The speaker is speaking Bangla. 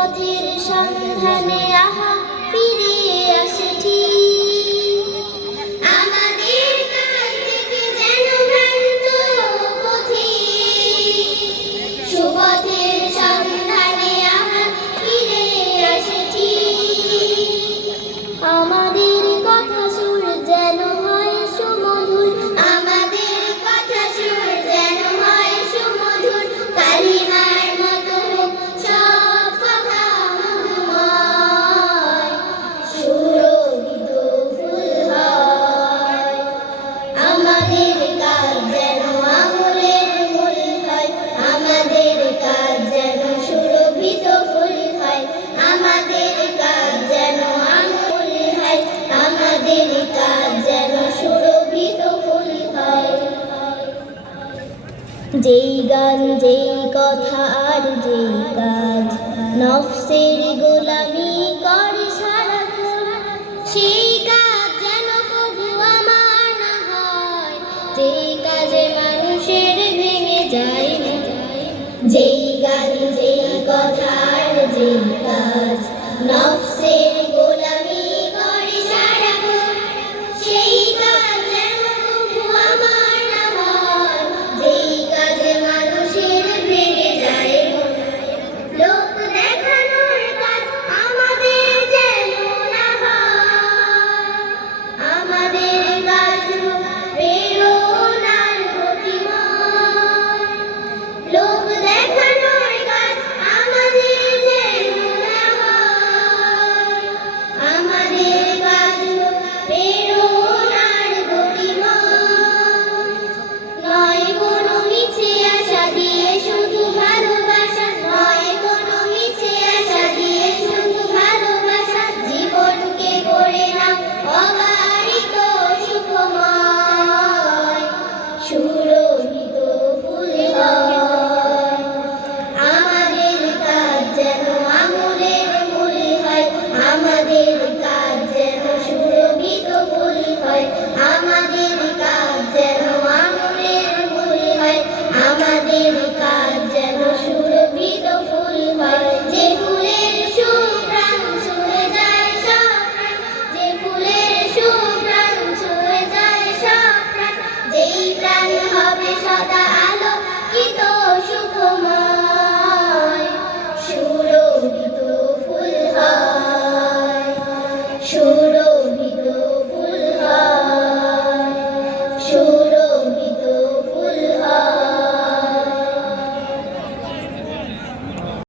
সুপথের সন্ধানে আহা ফিরে আসে ঠিক যেই গান, যেই কথা আর যেই কাজ। নফসের গোলামি করে সেই কাজ যেন কবু আমার না হয়। যেই কাজে মানুষের ভেঙে যায় যেই গান, যেই কথা আর যেই কাজ, নফসের